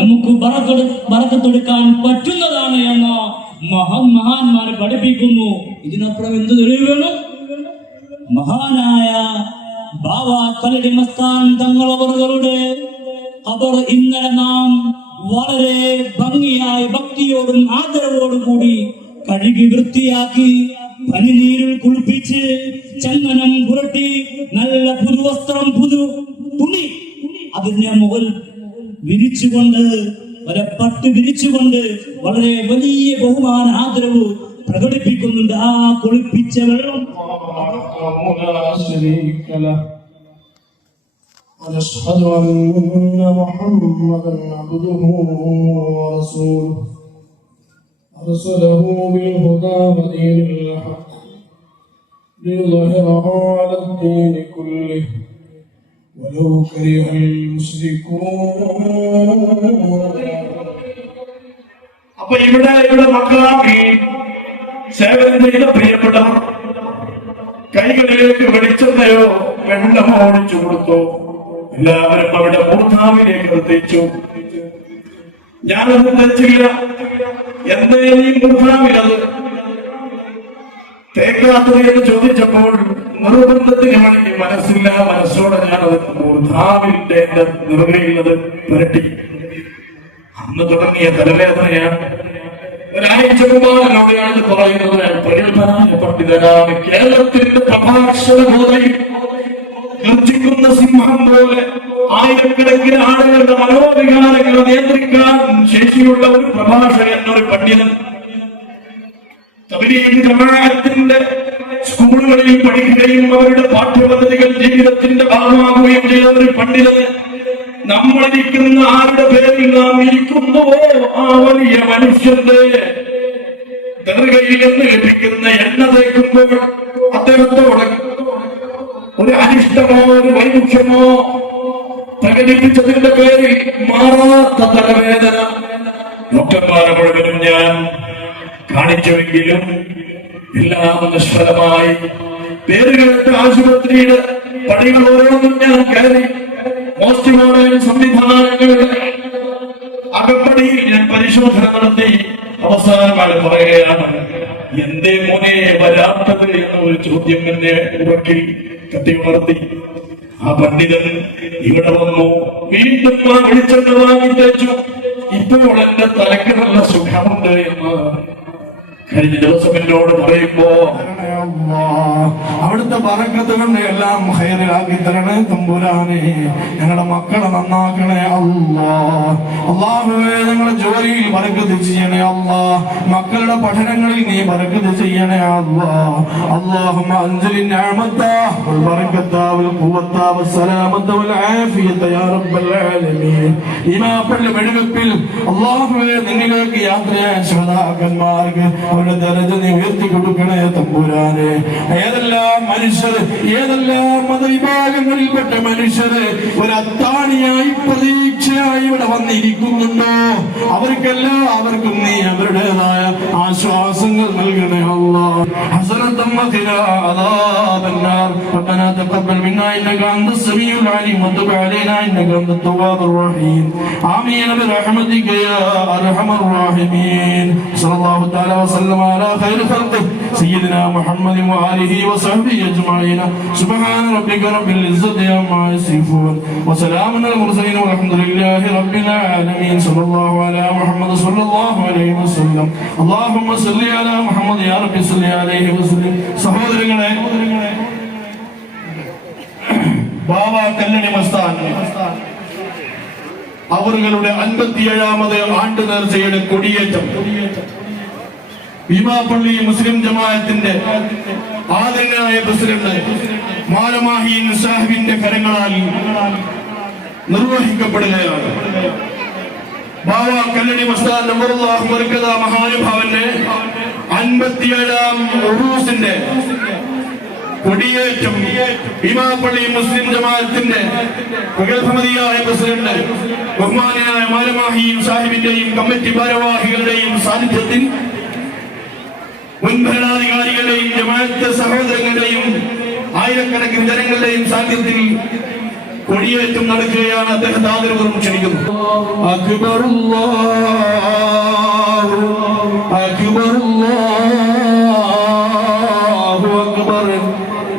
നമുക്ക് ബറക്കത്തെടുക്കാൻ പറ്റുന്നതാണ് എന്ന് മഹാ മഹാന്മാരെ പഠിപ്പിക്കുന്നു. ഇതിനപ്പുറം എന്ത് തെളിവ് മഹാനായ ബാബ മസ്താൻ തങ്ങളവറുകളുടെ അവർ ഇന്നലെ നാം വളരെ ഭംഗിയായി ഭക്തിയോടും ആദരവോടും കൂടി കഴുകി വൃത്തിയാക്കി പനിനീരിൽ കുളിപ്പിച്ച് ചന്ദനം പുരട്ടി നല്ല പുതുവസ്ത്രം പുതു തുണി അതിന്റെ മുകൾ വിരിച്ചുകൊണ്ട് വരെ പട്ട് വിരിച്ചുകൊണ്ട് വളരെ വലിയ ബഹുമാന ആദരവ് പ്രകടിപ്പിക്കുന്നുണ്ട് ആ കുളിപ്പിച്ച വെള്ളം لا شريك له ونشهد أن محمدا عبده ورسوله أرسله بالهدى ودين الحق ليظهره على الدين كله ولو كره المشركون അപ്പൊ ഇവിടെ ഇവിടെ മക്കളാക്കി സേവനം ചെയ്ത പ്രിയപ്പെട്ടവർ കൈകളിലേക്ക് വെളിച്ചെണ്ണയോ വെള്ളമോ ഒഴിച്ചു കൊടുത്തു എല്ലാവരും അവിടെ മൂർധാവിലേക്ക് നിർത്തിച്ചു ഞാനത് തെച്ചില്ല എന്തേ ഈ മൂർധാവിലത് തേക്കാത്തത് എന്ന് ചോദിച്ചപ്പോൾ നിർബന്ധത്തിന് വേണ്ടി മനസ്സില്ല മനസ്സോടെ ഞാനത് മൂർധാവിന്റെ നിർവഹിക്കുന്നത് പുരട്ടി. അന്ന് തുടങ്ങിയ തലവേദനയാണ്. ഒരാഴ്ച കുമാരനോടെയാണ് ഞാനിത് പറയുന്നത് പ്രഗത്ഭനായ കേരളത്തിന്റെ പ്രഭാഷണ ബോധയും ഗർജിക്കുന്ന സിംഹം പോലെ ആയിരക്കണക്കിന് ആളുകളുടെ മനോവികാരങ്ങളെ നിയന്ത്രിക്കാൻ ശേഷിയുള്ള ഒരു പ്രഭാഷകൻ ഒരു പണ്ഡിതൻ ജമാഅത്തിന്റെ സ്കൂളുകളിൽ പഠിക്കുകയും അവരുടെ പാഠ്യപദ്ധതികൾ ജീവിതത്തിന്റെ ഭാഗമാകുകയും ചെയ്ത ഒരു പണ്ഡിതന് നമ്മളിരിക്കുന്ന ആരുടെ പേരിൽ നാം ഇരിക്കുന്നുവോ? ആ വലിയ മനുഷ്യന്റെ ദർഗയിൽ നിന്ന് ലഭിക്കുന്ന എണ്ണ തേക്കുമ്പോൾ അദ്ദേഹത്തോട് ഒരു അനിഷ്ടമോ ഒരു വൈമുഖ്യമോ പ്രകടിപ്പിച്ചതിന്റെ പേരിൽ മാറാത്ത തലവേദന. ഡോക്ടർമാരെ മുഴുവനും ഞാൻ കാണിച്ചുവെങ്കിലും എല്ലാം നിഷ്ഫലമായി പേരുകേട്ട ആശുപത്രിയുടെ പണികൾ ഓരോന്നും ഞാൻ കയറി മോസ്റ്റ് മോഡേൺ സംവിധാനങ്ങളുടെ അകപ്പടിയിൽ ഞാൻ പരിശോധന നടത്തി അവസാനമായി പറയുകയാണ് എന്തേ മോനെ വരാത്തത് എന്ന ഒരു ചോദ്യം എന്നെ ഉറക്കി കത്തി ഉണർത്തി ആ പണ്ഡിതൻ ഇവിടെ വന്നു വീണ്ടും ആ വെളിച്ചെണ്ണ വാങ്ങി തേച്ചു. ഇപ്പോൾ എന്റെ എന്ന് കഴിഞ്ഞ ദിവസം എന്നോട് പറയുമ്പോ തരണേ അല്ലാ. അവിടുത്തെ പറക്കത്ത് കൊണ്ട് എല്ലാം ഹൈറിലാക്കി തരണേ തമ്പുരാനെ ഞങ്ങളുടെ മക്കളെ നന്നാക്കണേ അല്ലാ അള്ളാഹുവേ ഞങ്ങളുടെ ജോലിയിൽ പറക്കത്ത് ചെയ്യണേ അല്ലാ മക്കളുടെ പഠനങ്ങളിൽ നീ പറക്കത്ത് ചെയ്യണേ അല്ലാ اللهم انزل النعمة والبركة والقوة والسلامة والعافية يا رب العالمين ഇമാ പള്ളി വെടിവെപ്പിൽ അള്ളാഹുവെ നിന്നിലേക്ക് യാത്രയായ ശ്രോതാക്കന്മാർക്ക് അവരുടെ ദരജ നീ ഉയർത്തി കൊടുക്കണേ തമ്പുരാനെ ഏതെല്ലാം മനുഷ്യർ ഏതെല്ലാം മതവിഭാഗങ്ങളിൽപ്പെട്ട മനുഷ്യർ ഒരു അത്താണിയായി പ്രതീക്ഷയായി ഇവിടെ വന്നിരിക്കുന്നുണ്ടോ? അവർക്കെല്ലാം അവർക്കും നീ അവരുടേതായ ആശ്വാസങ്ങൾ നൽകണേ അള്ളാഹ് ഹസനത്തമ്മ تقبل منا انك انت السميع العليم وتب علينا انك انت التواب الرحيم امين برحمتك يا ارحم الراحمين صلى الله تعالى وسلم على خير خلقه سيدنا محمد واله وصحبه اجمعين سبحان ربك رب العزه عما يصفون وسلام على المرسلين والحمد لله رب العالمين صلى الله على محمد صلى الله عليه وسلم اللهم صل على محمد يا رب صل عليه وسلم സഹോദരങ്ങളെ ബാബ കല്ലണി മസ്താൻ. അവരുടെ അൻപത്തി ഏഴാമത് ആണ്ട് നേർച്ചയുടെ കൊടിയേറ്റം. ഭീമാപ്പള്ളി മുസ്ലിം ജമാഅത്തിന്റെ ആദരണീയനായ പ്രസിഡന്റ് മാലമാഹിൻ സാഹിബിന്റെ കരങ്ങളാൽ നിർവഹിക്കപ്പെടുകയാണ്. ബാബ കല്ലടി മസ്താൻ മഹാനുഭാവന്റെ അൻപത്തിയേഴാം കൊടിയേറ്റും ഇമാപ്പള്ളി മുസ്ലിം ജമാഅത്തിന്റെ പ്രഗത്ഭമതിയായ പ്രസിഡന്റ് ബഹുമാനായ മാലമാഹിയും സാഹിബിന്റെയും കമ്മിറ്റി ഭാരവാഹികളുടെയും സാന്നിധ്യത്തിൽ മുൻ ഭരണാധികാരികളുടെയും ജമാഅത്ത് സഹോദരങ്ങളുടെയും ആയിരക്കണക്കിന് ജനങ്ങളുടെയും സാന്നിധ്യത്തിൽ കൊടിയേറ്റം നടക്കുകയാണ് അദ്ദേഹത്തെ ആദരവും ക്ഷണിക്കുന്നത് അക്ബർ അക്ബർ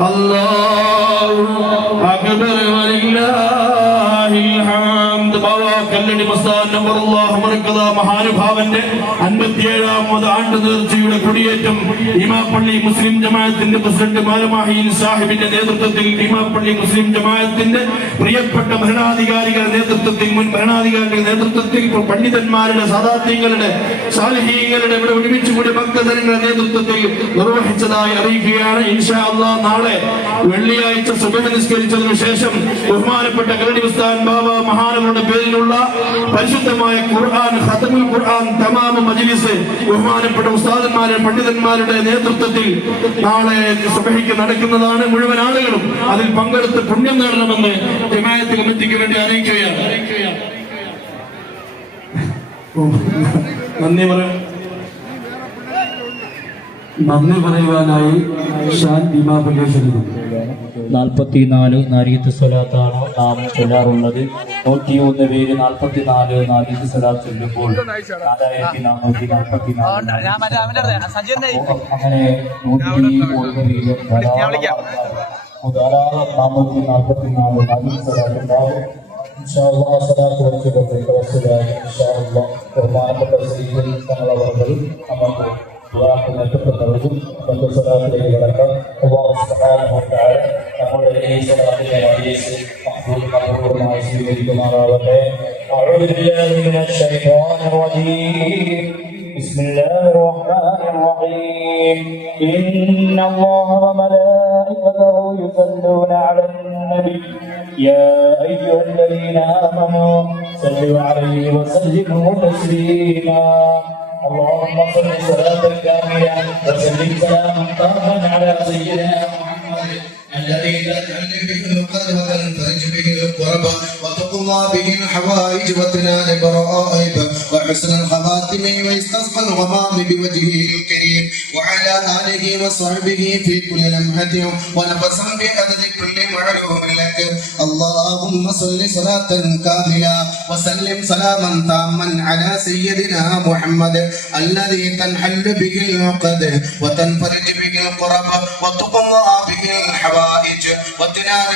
الله أكبر ولله الحمد ബാബാ കല്ലടി മഹാനുഭാവന്റെ അൻപത്തിയേഴാമത് ആണ്ട് നേർച്ചയുടെ കൊടിയേറ്റം ഇമാപ്പള്ളി മുസ്ലിം ജമാഅത്തിന്റെ പ്രസിഡന്റ് മാലമാഹിയിൽ സാഹിബിന്റെ നേതൃത്വത്തിൽ ഇമാപ്പള്ളി മുസ്ലിം ജമാഅത്തിന്റെ പ്രിയപ്പെട്ട ഭരണാധികാരികളുടെ നേതൃത്വത്തിൽ മുൻ ഭരണാധികാരികളുടെ നേതൃത്വത്തിൽ പണ്ഡിതന്മാരുടെ സദാത്യങ്ങളുടെ സാലഹീങ്ങളുടെ ഇവിടെ ഒരുമിച്ചുകൂടി ഭക്തജനങ്ങളുടെ നേതൃത്വത്തിൽ നിർവഹിച്ചതായി അറിയിക്കുകയാണ്. ഇൻഷാ അള്ളാ നാളെ വെള്ളിയാഴ്ച സുബഹ നിസ്കരിച്ചതിനു ശേഷം ബഹുമാനപ്പെട്ട കരടി ഉസ്താൻ ബാബ മഹാനവരുടെ പേരിലുള്ള പരിശുദ്ധമായ ഖുർആൻ ഖത്മുൽ ഖുർആൻ തമാമ മജ്ലിസ് ബഹുമാനപ്പെട്ട ഉസ്താദന്മാരെ പണ്ഡിതന്മാരുടെ നേതൃത്വത്തിൽ നാളെ സുബഹിക്ക് നടക്കുന്നതാണ് മുഴുവൻ ആളുകളും അതിൽ പങ്കെടുത്ത് പുണ്യം നേടണമെന്ന് ജമായത്ത് കമ്മിറ്റിക്ക് വേണ്ടി അറിയിക്കുകയാണ്. നന്ദി പറയാം നന്ദി പറയുവാനായി ഷാൻ ഭീമാപള്ളി ക്ഷണിക്കുന്നു നാൽപ്പത്തിനാല് നാരിയത്ത് സ്വലാത്താണ് നാം ചൊല്ലാറുള്ളത്. നൂറ്റിയൊന്ന് പേര് നാൽപ്പത്തിനാല് നാലിക്ക് സദാ ചൊല്ലുമ്പോൾ നാലായിരത്തി നാനൂറ്റി നാൽപ്പത്തിനാല് അങ്ങനെ നൂറ്റി ഒന്ന് പേര് ധാരാളം നാനൂറ്റി നാൽപ്പത്തിനാല് നാലിക്ക് സദാ ഉണ്ടാവും ബഹുമാനപ്പെട്ട സ്ത്രീകൾ തങ്ങളവർ നമുക്ക് ദുആക്ക് നേതൃത്വം നൽകും നമുക്ക് സ്വലാത്തിലേക്ക് കടക്കാം. അള്ളാഹു സുബ്ഹാനഹു വ തആല നമ്മുടെ ഈ സ്വലാത്തിനെ അനുഗ്രഹിച്ച് മഖ്ബൂൽ മഖ്ബൂലായി സ്വീകരിക്കുമാറാവട്ടെ أعوذ بالله من الشيطان الرجيم بسم الله الرحمن الرحيم إن الله وملائكته يصلون على النبي يا أيها الذين آمنوا صلوا عليه وسلموا تسليما اللهم صل صلاة كاملة وسلم سلاما تاما على سيدنا محمد الذي تنحل به القلب وتنفرج به القرب وتقضى به الحوائج وتنال برائب وحسن الخواتم ويستسقى الغمام بوجهه الكريم وعلى اله وصحبه في كل لمحه ونفسا بعدد كل معلوم لك اللهم صل صلاه كامله وسلم سلاما تاما على سيدنا محمد الذي تنحل به العقد وتنفرج به القرب وتقضى به الحوائج وتنال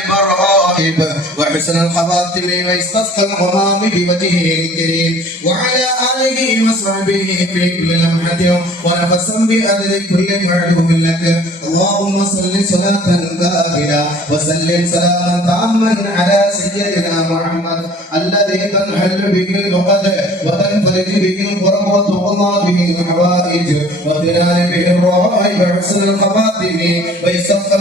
الرائب وحسن الخواتم ويستسقى الغمام بوجهه الكريم وعلى آله وصحبه في كل لمحة ونفسا بأذن كل معلوم لك اللهم صل صلاة كاملة وسلم سلاما تاما على سيدنا محمد الذي تنحل به العقد وتنفرج به القرب وتقضى به الحوائج وتنال به الرائب وحسن الخواتم ويستسقى